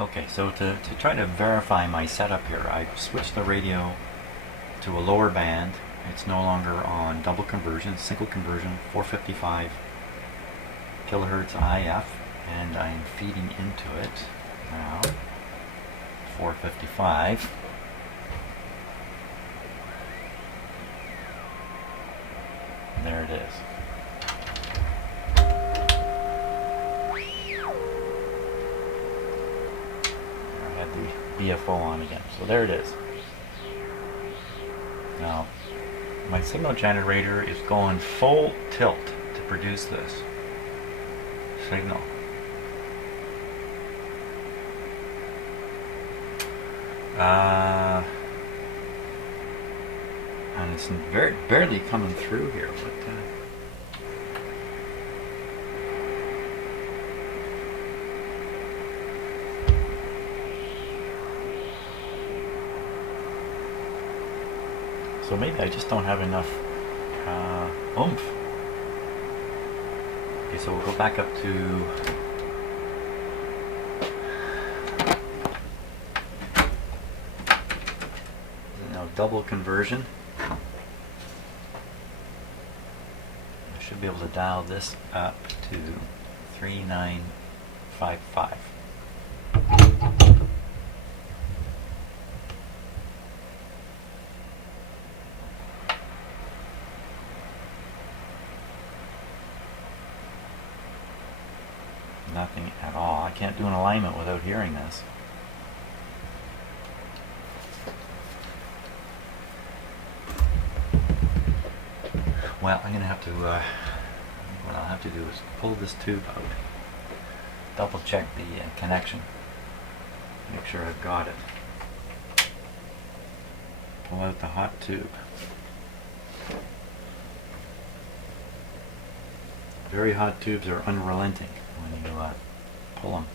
Okay, so to try to verify my setup here, I've switched the radio to a lower band. It's no longer on double conversion, single conversion, 455 kilohertz IF, and I'm feeding into it now, 455. There it is. I had the BFO on again, so there it is. Now, my signal generator is going full tilt to produce this signal. And it's barely coming through here, but so maybe I just don't have enough oomph. Okay, so we'll go back up to double conversion. I should be able to dial this up to 3955. Nothing at all. I can't do an alignment without hearing this. Well, I'm going to have to, what I'll have to do is pull this tube out, double check the connection, make sure I've got it. Pull out the hot tube. Very hot tubes are unrelenting when you pull them.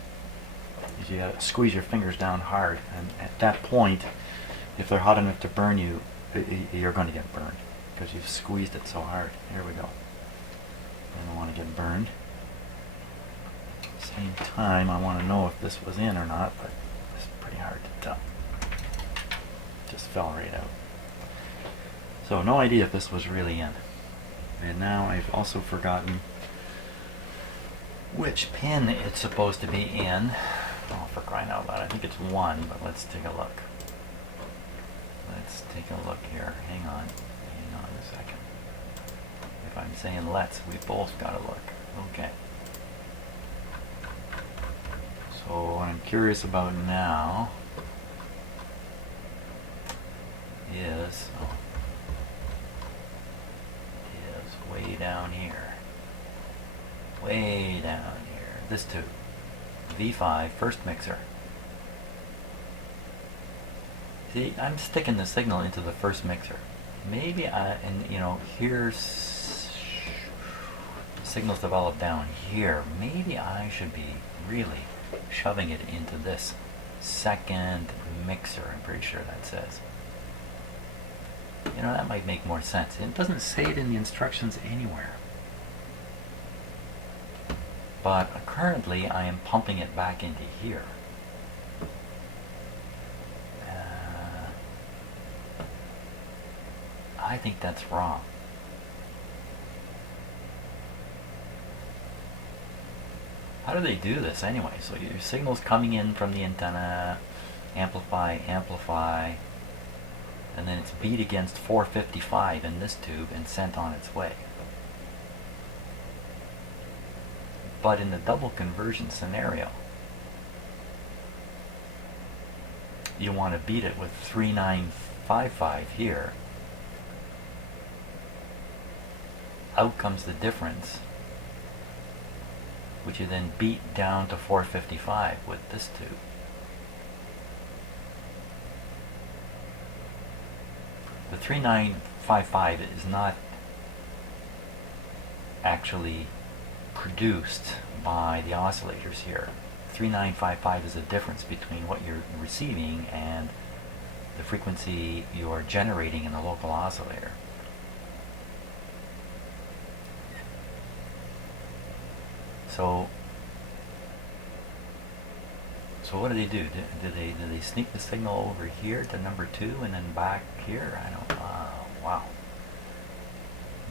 You gotta squeeze your fingers down hard, and at that point, if they're hot enough to burn you, you're going to get burned, because you've squeezed it so hard. Here we go. I don't want to get burned. At the same time, I want to know if this was in or not, but it's pretty hard to tell. Just fell right out. So no idea if this was really in. And now I've also forgotten which pin it's supposed to be in. Oh, for crying out loud. I think it's 1, but let's take a look. Let's take a look here. Hang on a second. If I'm saying let's, we both gotta look. Okay. So what I'm curious about now is way down here. Way down here. This tube. V5 first mixer. See, I'm sticking the signal into the first mixer. Maybe here's signals developed down here. Maybe I should be really shoving it into this second mixer. I'm pretty sure that says. That might make more sense. It doesn't say it in the instructions anywhere. But currently I am pumping it back into here. I think that's wrong. How do they do this anyway? So your signal's coming in from the antenna, amplify, and then it's beat against 455 in this tube and sent on its way. But in the double conversion scenario, you want to beat it with 3955 here. Out comes the difference, which you then beat down to 455 with this tube. The 3955 is not actually produced by the oscillators here. 3955 is the difference between what you're receiving and the frequency you're generating in the local oscillator. So So what do they do? Do they sneak the signal over here to number 2 and then back here? I don't. Wow.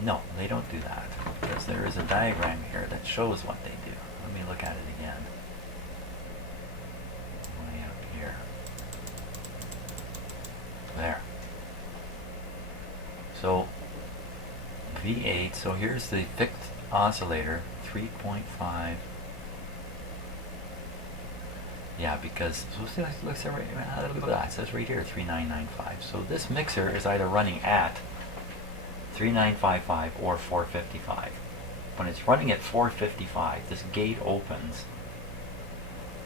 No, they don't do that, because there is a diagram here that shows what they do. Let me look at it again. Way up here. There. So V8. So here's the fixed oscillator, 3.5. Yeah, because so see, it says right here 3995. So this mixer is either running at 3955 or 455. When it's running at 455, this gate opens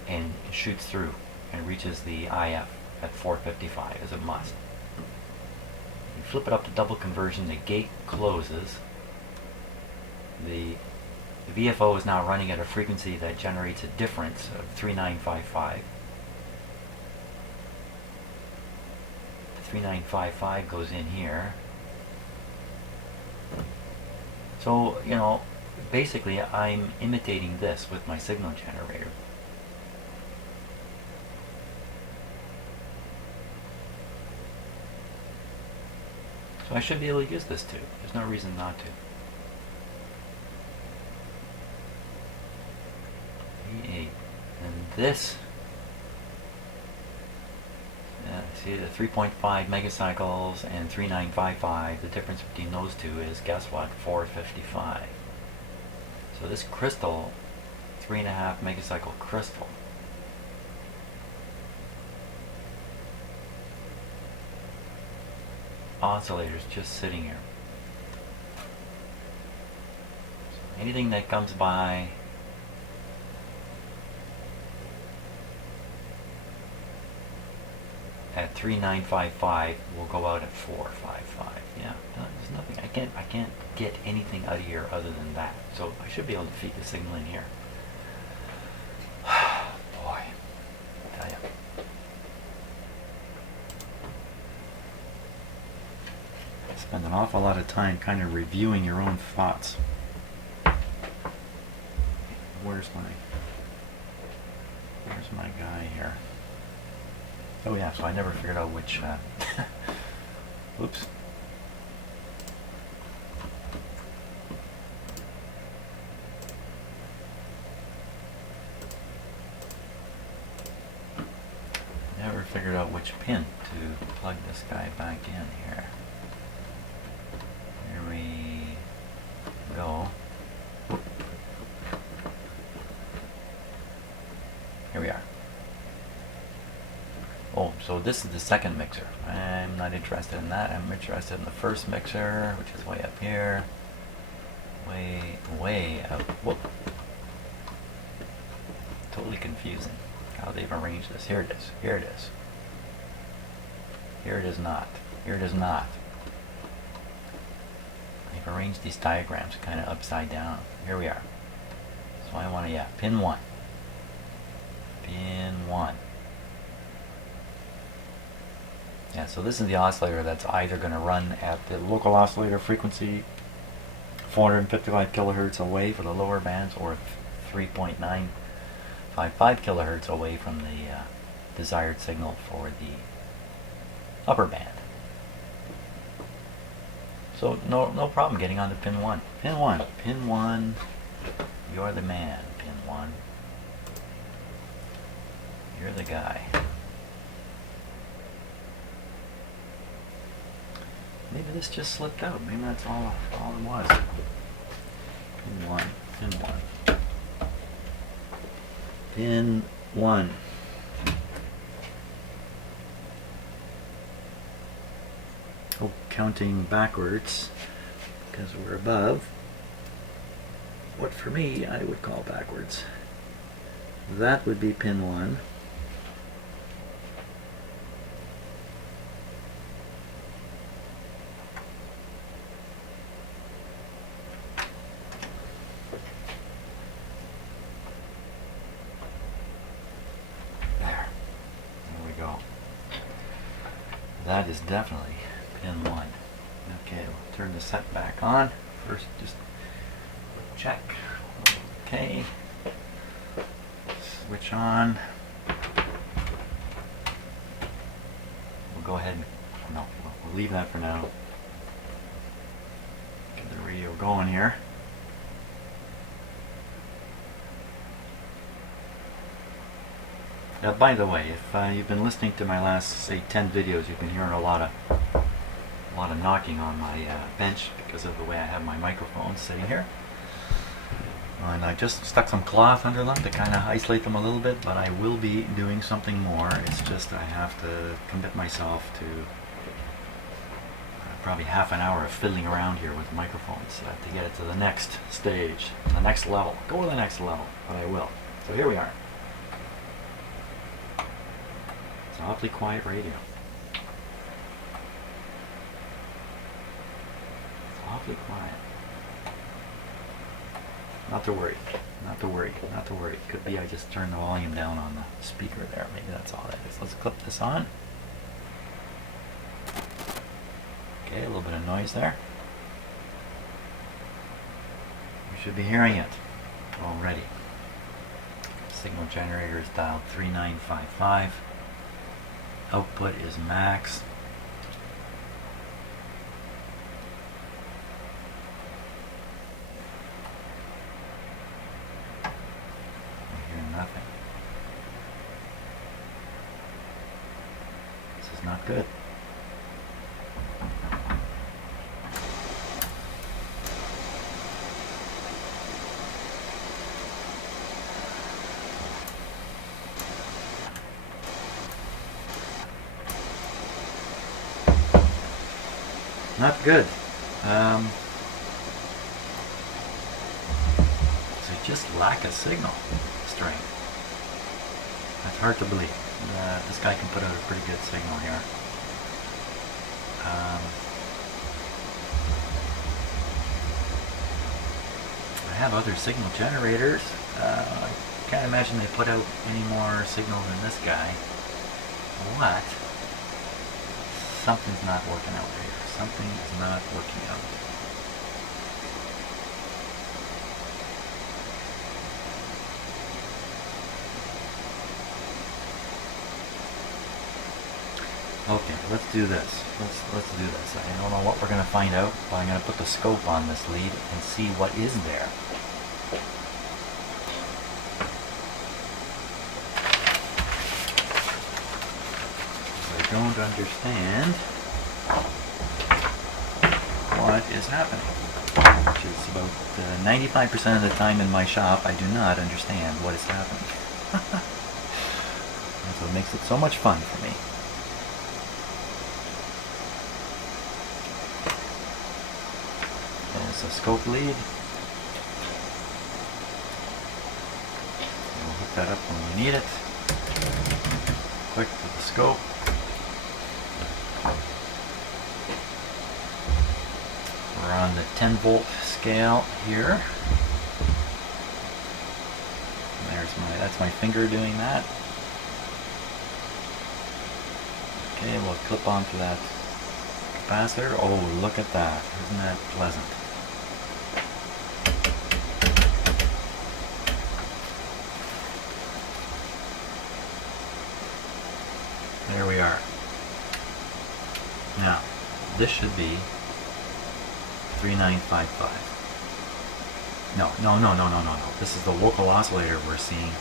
and shoots through and reaches the IF at 455, as it must. You flip it up to double conversion, the gate closes. The VFO is now running at a frequency that generates a difference of 3955. 3955 goes in here. So, you know, basically I'm imitating this with my signal generator. So I should be able to use this too. There's no reason not to. V8. And this, see the 3.5 megacycles and 3955, the difference between those two is, guess what, 455. So this crystal, 3.5 megacycle crystal, oscillator's just sitting here. So anything that comes by at 3955 will go out at 455. Yeah, there's nothing. I can't get anything out of here other than that. So I should be able to feed the signal in here. Boy, I tell you. Spend an awful lot of time kind of reviewing your own thoughts. Where's my guy here? Oh yeah, so I never figured out which, oops. Never figured out which pin to plug this guy back in here. Here we go. Here we are. Oh, so this is the second mixer. I'm not interested in that. I'm interested in the first mixer, which is way up here. Way up. Whoop. Totally confusing how they've arranged this. Here it is. Here it is. Here it is not. Here it is not. They've arranged these diagrams kind of upside down. Here we are. So I want to, yeah, pin 1. Pin 1. Yeah, so this is the oscillator that's either going to run at the local oscillator frequency 455 kilohertz away for the lower bands, or 3.955 kilohertz away from the desired signal for the upper band. So no problem getting on to pin 1. Pin 1. Pin 1. You're the man, pin 1. You're the guy. Maybe this just slipped out. Maybe that's all it was. Pin 1. Pin 1. Pin 1. Oh, counting backwards, because we're above what for me I would call backwards. That would be pin 1. That is definitely pin 1. Okay, we'll turn the set back on. First, just check. Okay. Switch on. go ahead and, no, we'll leave that for now. Get the radio going here. By the way, if you've been listening to my last, say, 10 videos, you've been hearing a lot of knocking on my bench because of the way I have my microphone sitting here. And I just stuck some cloth under them to kind of isolate them a little bit, but I will be doing something more. It's just I have to commit myself to probably half an hour of fiddling around here with microphones to get it to the next stage, the next level. Go to the next level, but I will. So here we are. It's an awfully quiet radio. It's awfully quiet. Not to worry, not to worry, not to worry. Could be I just turned the volume down on the speaker there. Maybe that's all that is. Let's clip this on. Okay, a little bit of noise there. You should be hearing it already. Signal generator is dialed 3955. Output is max. Nothing. This is not good. Not good. So just lack of signal strength. That's hard to believe. This guy can put out a pretty good signal here. I have other signal generators. I can't imagine they put out any more signal than this guy. What? Something's not working out here. Something is not working out. Okay, let's do this. Let's do this. I don't know what we're going to find out, but I'm going to put the scope on this lead and see what is there. I don't understand what is happening, which is about 95% of the time in my shop. I do not understand what is happening. That's what makes it so much fun for me. There's a scope lead. We'll hook that up when we need it. Click to the scope. We're on the 10 volt scale here. That's my finger doing that. Okay, we'll clip onto that capacitor. Oh, look at that. Isn't that pleasant? There we are. Now, this should be 3955. No. This is the local oscillator we're seeing.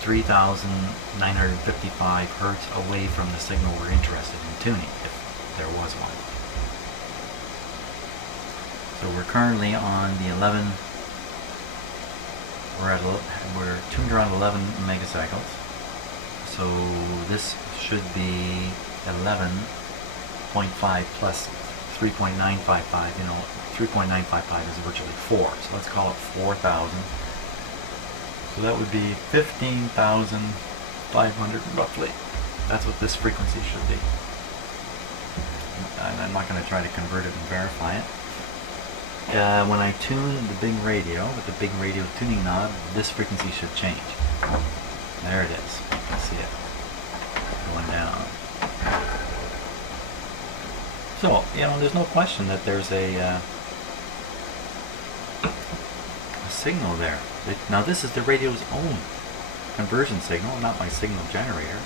3,955 hertz away from the signal we're interested in tuning, if there was one. So we're currently on the 11. We're tuned around 11 megacycles. So this should be 11.5 plus 3.955. 3.955 is virtually 4. So let's call it 4,000. So that would be 15,500 roughly. That's what this frequency should be. And I'm not going to try to convert it and verify it. When I tune the big radio with the big radio tuning knob, this frequency should change. There it is. You can see it going down. So, there's no question that there's a signal there. Now this is the radio's own conversion signal, not my signal generator.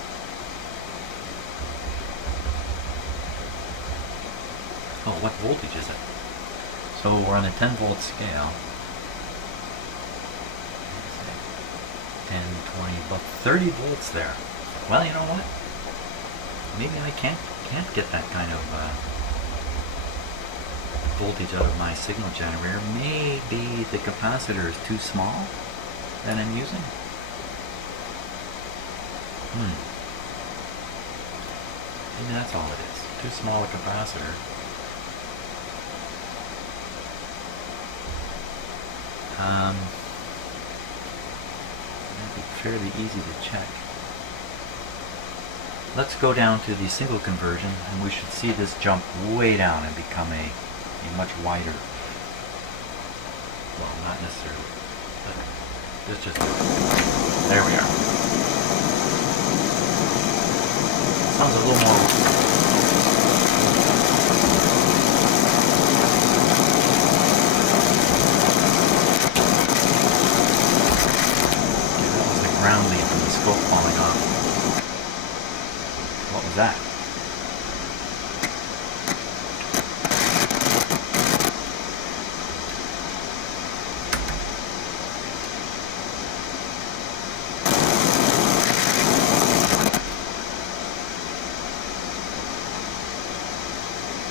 Oh, what voltage is it? So we're on a 10 volt scale. 10, 20, about 30 volts there. Well, you know what? Maybe I can't get that kind of voltage out of my signal generator. Maybe the capacitor is too small that I'm using. Maybe that's all it is. Too small a capacitor. That'd be fairly easy to check. Let's go down to the single conversion, and we should see this jump way down and become a much wider. Well, not necessarily, but it's just, there we are. Sounds a little more. That was the ground lead from the scope falling off. What was that?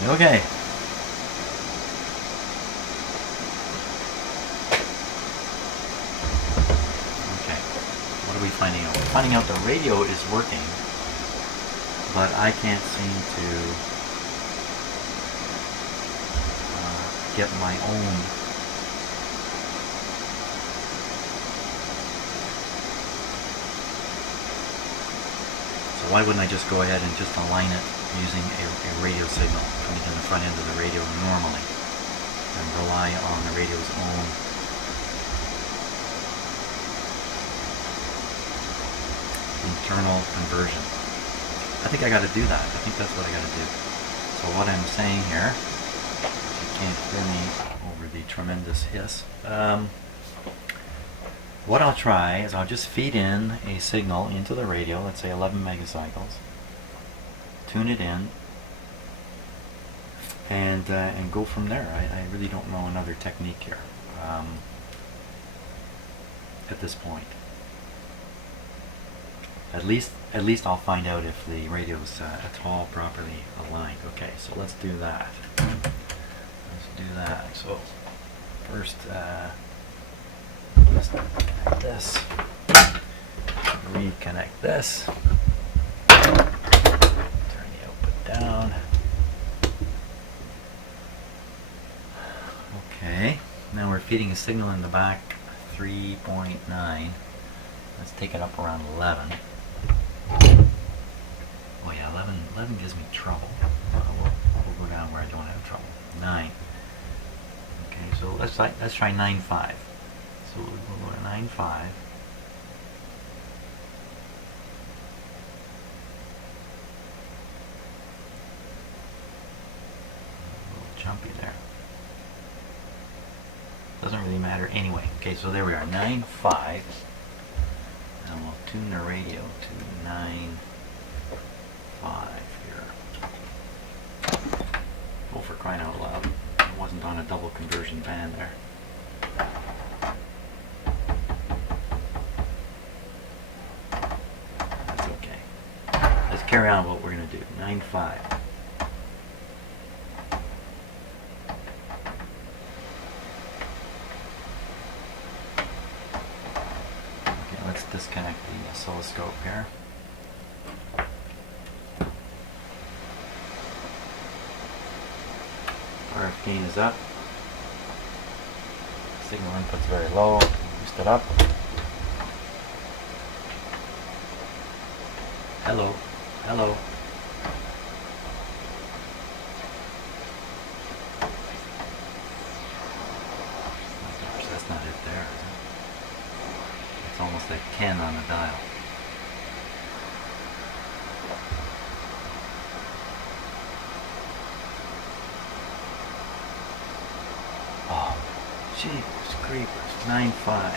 Okay. What are we finding out? We're finding out the radio is working, but I can't seem to get my own so why wouldn't I just go ahead and just align it using a radio signal coming in the front end of the radio normally and rely on the radio's own internal conversion. I think I got to do that. I think that's what I got to do. So what I'm saying here, you can't hear me over the tremendous hiss. What I'll try is I'll just feed in a signal into the radio, let's say 11 megacycles, tune it in, and go from there. I really don't know another technique here at this point. At least I'll find out if the radio's at all properly aligned. Okay, so let's do that. So first, let's connect this. Reconnect this. Turn the output down. Okay, now we're feeding a signal in the back, 3.9. Let's take it up around 11. Oh yeah, 11 gives me trouble. We'll go down where I don't have trouble. 9. Okay, so let's try 9.5. So we'll go to 9.5. A little jumpy there. Doesn't really matter anyway. Okay, so there we are, 9.5. Now we'll tune the radio to 9.5 here. Oh, for crying out loud. It wasn't on a double conversion band there. That's okay. Let's carry on what we're going to do. 9.5. Okay, let's disconnect the oscilloscope here. RF gain is up. Signal input's very low. Boost it up. Hello. Hello. Oh gosh, that's not it there, is it? It's almost like 10 on the dial. Jeepers creepers, 9.5.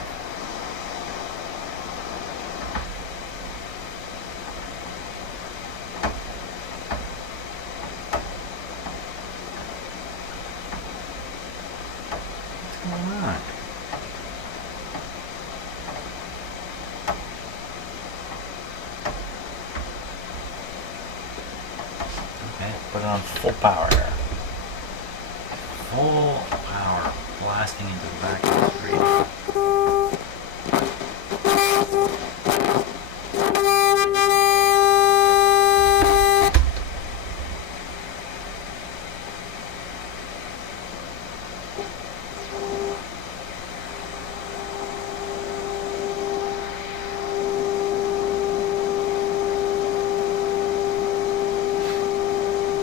Put it on full power here. Full power, blasting into the back of the screen.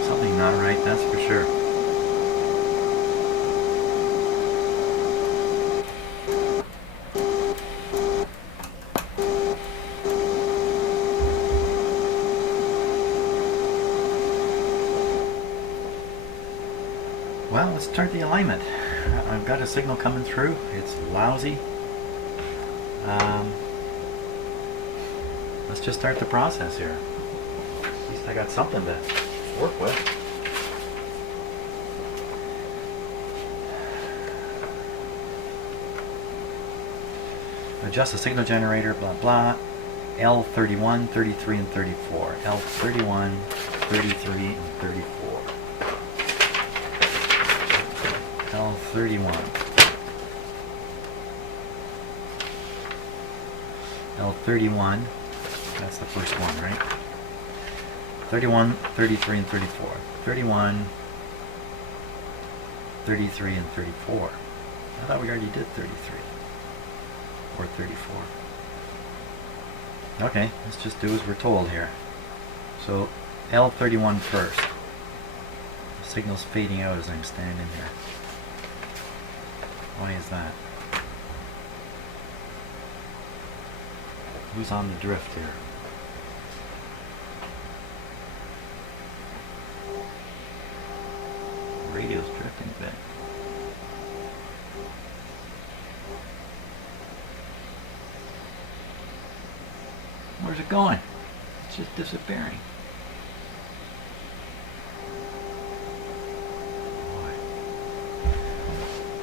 Something not right, that's for sure. Well, let's start the alignment. I've got a signal coming through. It's lousy. Let's just start the process here. At least I got something to work with. Adjust the signal generator, blah blah. L31, 33, and 34. L31, 33, and 34. L31. L31, that's the first one, right? 31, 33, and 34. 31, 33, and 34. I thought we already did 33. Or 34. Okay, let's just do as we're told here. So, L31 first. The signal's fading out as I'm standing here. Why is that? Who's on the drift here? Radio's drifting a bit. Where's it going? It's just disappearing.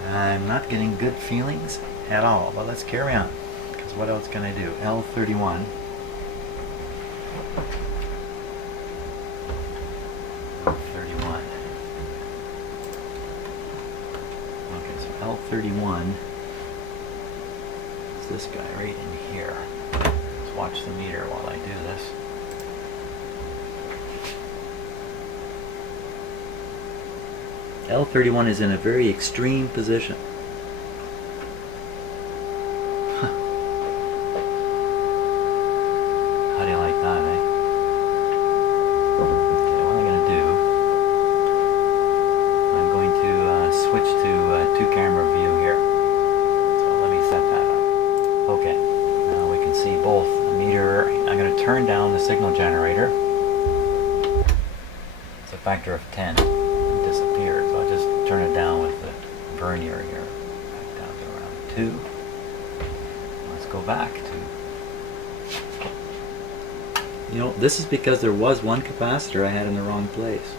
I'm not getting good feelings at all, but let's carry on, because what else can I do? L31. L31. Okay, so L31 is this guy right in here. Let's watch the meter while I do this. L31 is in a very extreme position. Huh. How do you like that, eh? Okay, what I'm going to do, I'm going to switch to two-camera view here. So let me set that up. Okay, now we can see both the meter. I'm going to turn down the signal generator. It's a factor of 10. Disappeared, so I'll just turn it down with the vernier here. Back down to around 2. Let's go back to... You know, this is because there was one capacitor I had in the wrong place.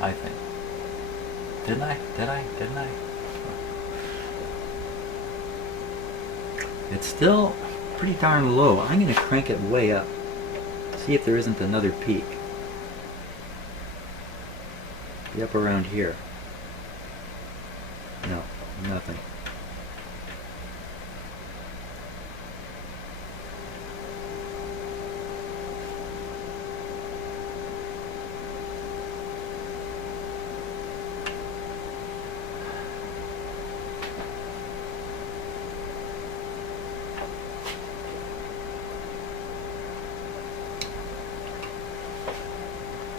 I think. Didn't I? Didn't I? It's still pretty darn low. I'm going to crank it way up. See if there isn't another peak. Be up around here. No, nothing.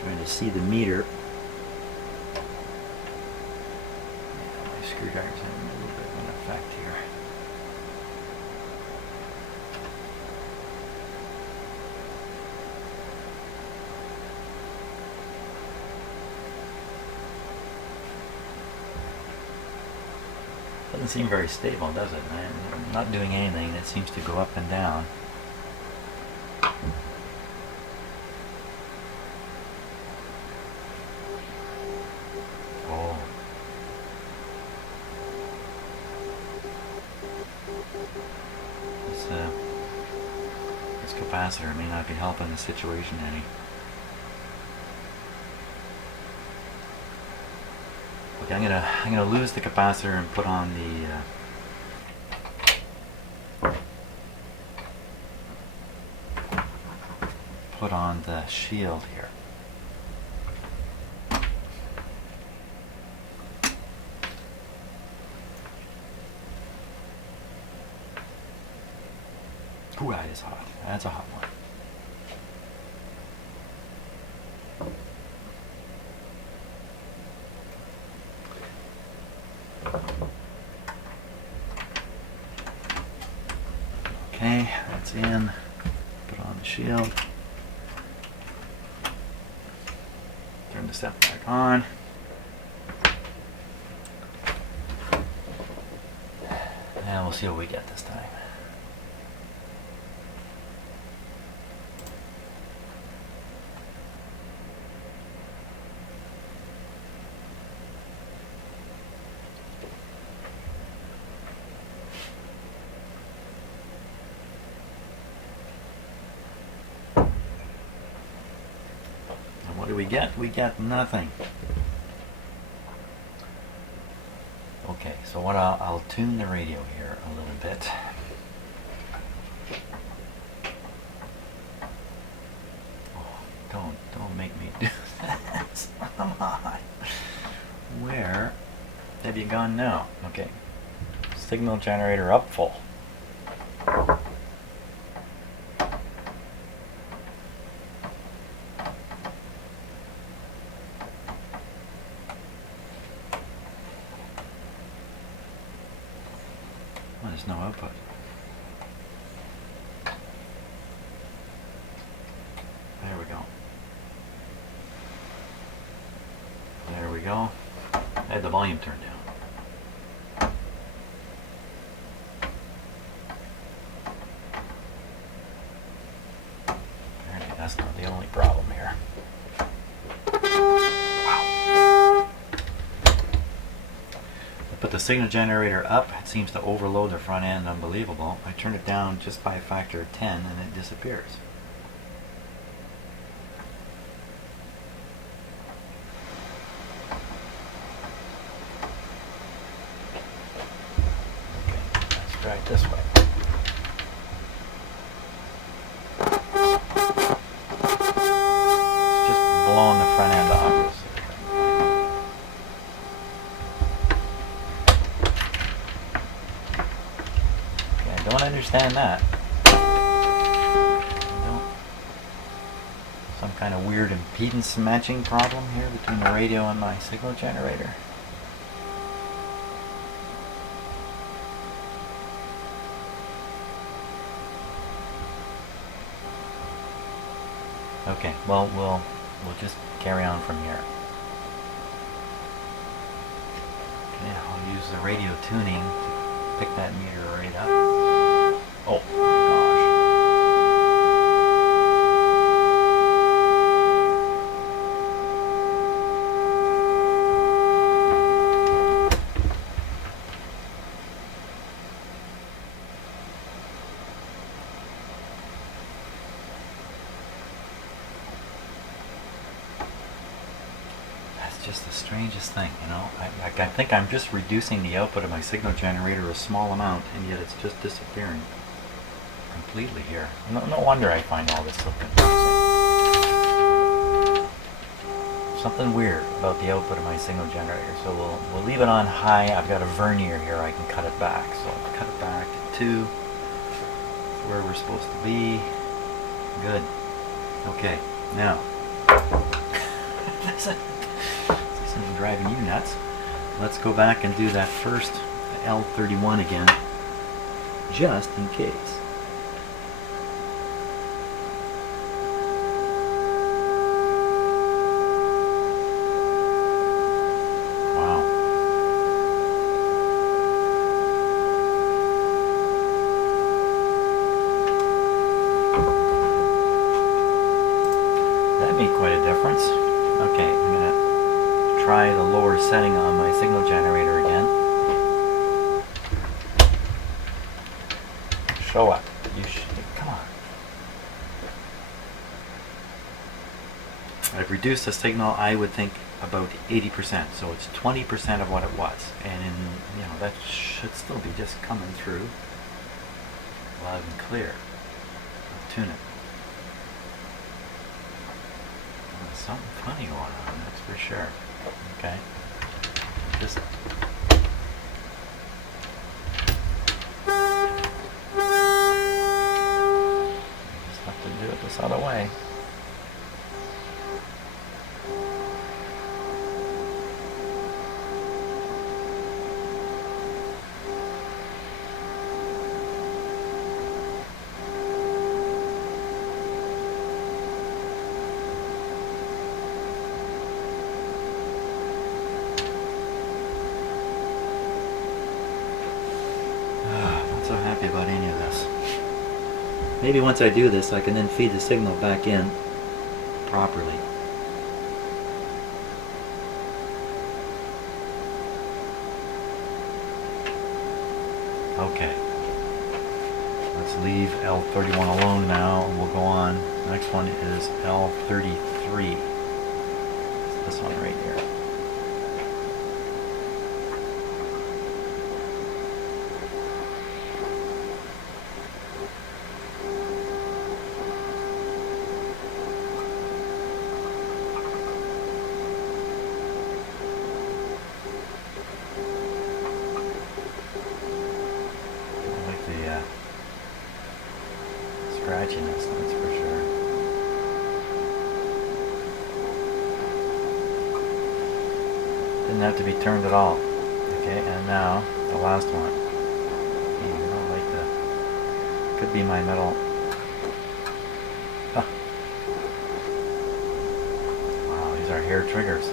Trying to see the meter. Yeah, my screwdriver's having a little bit of an effect here. Doesn't seem very stable, does it? I'm not doing anything. It seems to go up and down. capacitor may not be helping the situation any. Okay, I'm gonna lose the capacitor and put on the shield here. Ooh, that is hot. That's a hot one. Okay, that's in. Put on the shield. Turn the step back on. And we'll see what we get this time. What do we get? We get nothing. Okay, so what I'll tune the radio here a little bit. Oh, don't make me do that. Come on. Where have you gone now? Okay. Signal generator up full. There's no output. There we go. There we go. I had the volume turned down. Apparently that's not the only problem here. Put the signal generator up, it seems to overload the front end, unbelievable. I turn it down just by a factor of 10 and it disappears. Okay, let's try it this way. It's just blowing the front end off. Don't understand that. Some kind of weird impedance matching problem here between the radio and my signal generator. Okay, well we'll just carry on from here. Okay, I'll use the radio tuning to pick that meter right up. Oh my gosh. That's just the strangest thing, you know. I think I'm just reducing the output of my signal generator a small amount, and yet it's just disappearing completely here. No wonder I find all this so confusing. Something weird about the output of my signal generator. So we'll leave it on high. I've got a vernier here. I can cut it back. So I'll cut it back to 2. Where we're supposed to be. Good. Okay. Now, this isn't driving you nuts. Let's go back and do that first L31 again, just in case. Okay, I'm going to try the lower setting on my signal generator again. Show up. You should. Come on. I've reduced the signal, I would think, about 80%. So it's 20% of what it was. And that should still be just coming through loud and clear. I'll tune it. There's something funny going on, that's for sure. Okay. Just have to do it this other way. So happy about any of this. Maybe once I do this, I can then feed the signal back in properly. Okay. Let's leave L31 alone now, and we'll go on. The next one is L33. It's this one right here. Scratchiness, that's for sure. Didn't have to be turned at all. Okay, and now the last one. I don't like the. Could be my metal. Huh. Wow, these are hair triggers.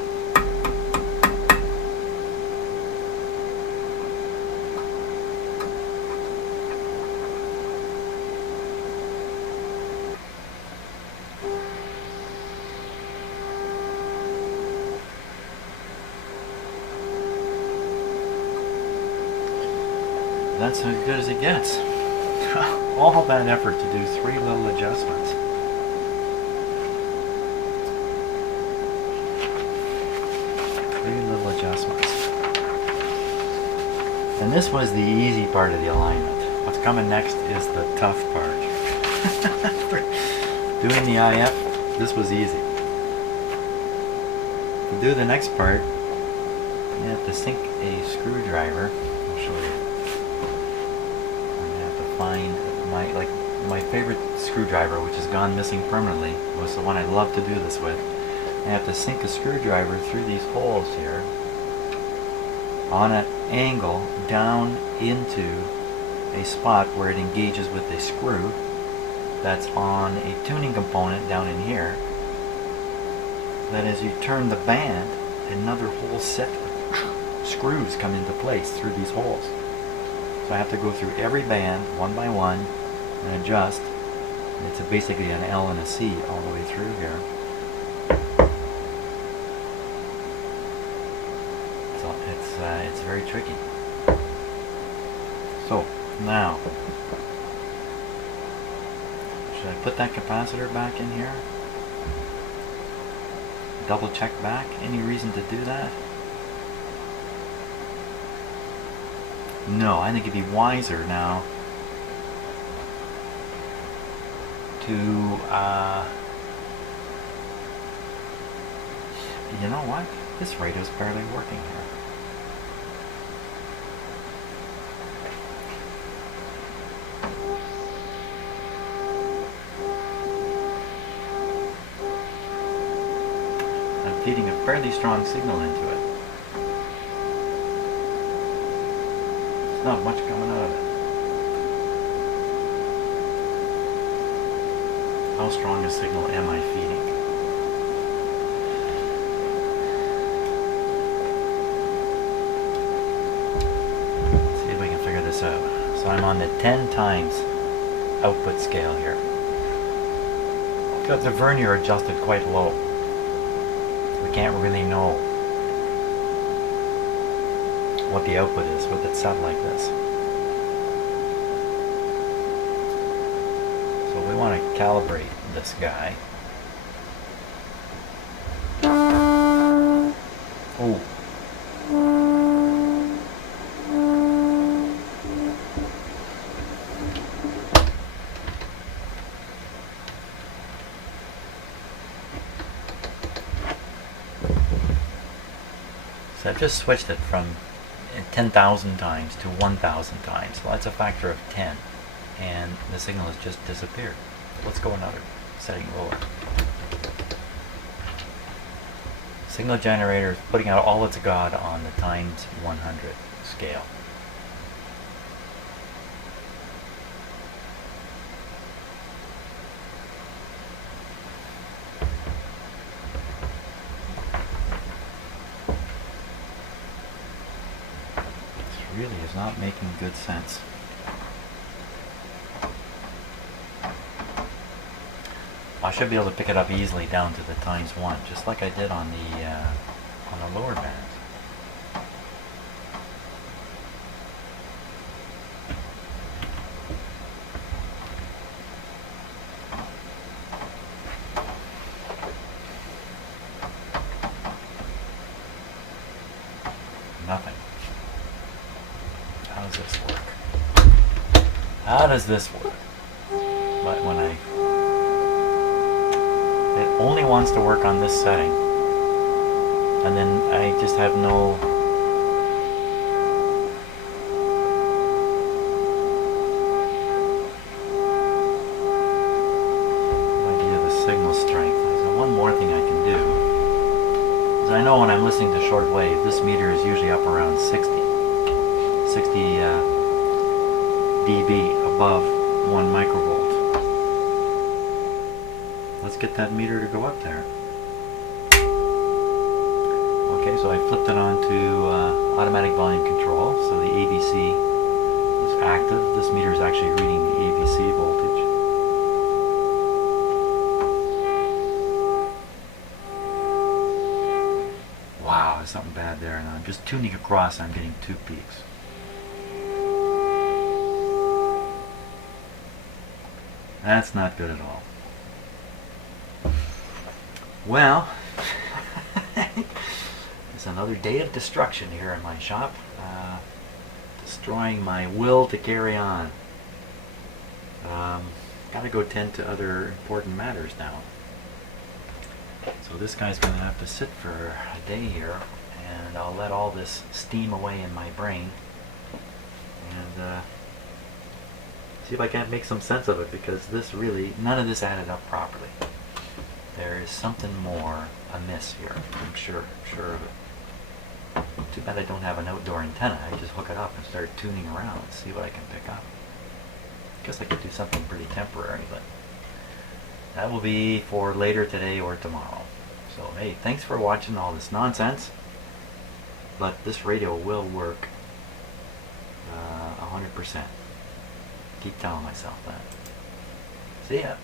That's as good as it gets. All that effort to do 3 little adjustments. And this was the easy part of the alignment. What's coming next is the tough part. Doing the IF, this was easy. To do the next part, you have to sink a screwdriver. I'll show you. I have to find my favorite screwdriver, which has gone missing permanently, was the one I love to do this with. I have to sink a screwdriver through these holes here on an angle down into a spot where it engages with a screw that's on a tuning component down in here. Then as you turn the band, another whole set of screws come into place through these holes. So I have to go through every band one by one and adjust. It's basically an L and a C all the way through here. So it's very tricky. So now, should I put that capacitor back in here? Double check back? Any reason to do that? No, I think it'd be wiser now to, you know what? This radio's barely working here. I'm feeding a fairly strong signal into it. There's not much coming out of it. How strong a signal am I feeding? Let's see if we can figure this out. So I'm on the 10 times output scale here. Got the vernier adjusted quite low. We can't really know what the output is with it set like this. So we want to calibrate this guy. Oh. So I've just switched it from 10,000 times to 1,000 times. Well, that's a factor of 10. And the signal has just disappeared. Let's go another setting lower. Signal generator is putting out all its God on the times 100 scale. This really is not making good sense. I should be able to pick it up easily down to the times 1, just like I did on the lower bands. Nothing. How does this work? How does this work? But when it only wants to work on this setting, and then I just have no idea of the signal strength. So one more thing I can do is I know when I'm listening to shortwave, this meter is usually up around 60 dB above 1 microvolt. Let's get that meter to go up there. Okay, so I flipped it on to automatic volume control, so the ABC is active. This meter is actually reading the ABC voltage. Wow, there's something bad there, and I'm just tuning across, I'm getting 2 peaks. That's not good at all. Well, it's another day of destruction here in my shop, destroying my will to carry on. Gotta go tend to other important matters now. So this guy's gonna have to sit for a day here, and I'll let all this steam away in my brain, and see if I can't make some sense of it, because this really, none of this added up properly. There is something more amiss here, I'm sure of it. Too bad I don't have an outdoor antenna. I just hook it up and start tuning around and see what I can pick up. Guess I could do something pretty temporary, but that will be for later today or tomorrow. So hey, thanks for watching all this nonsense, but this radio will work 100%. Keep telling myself that. See ya.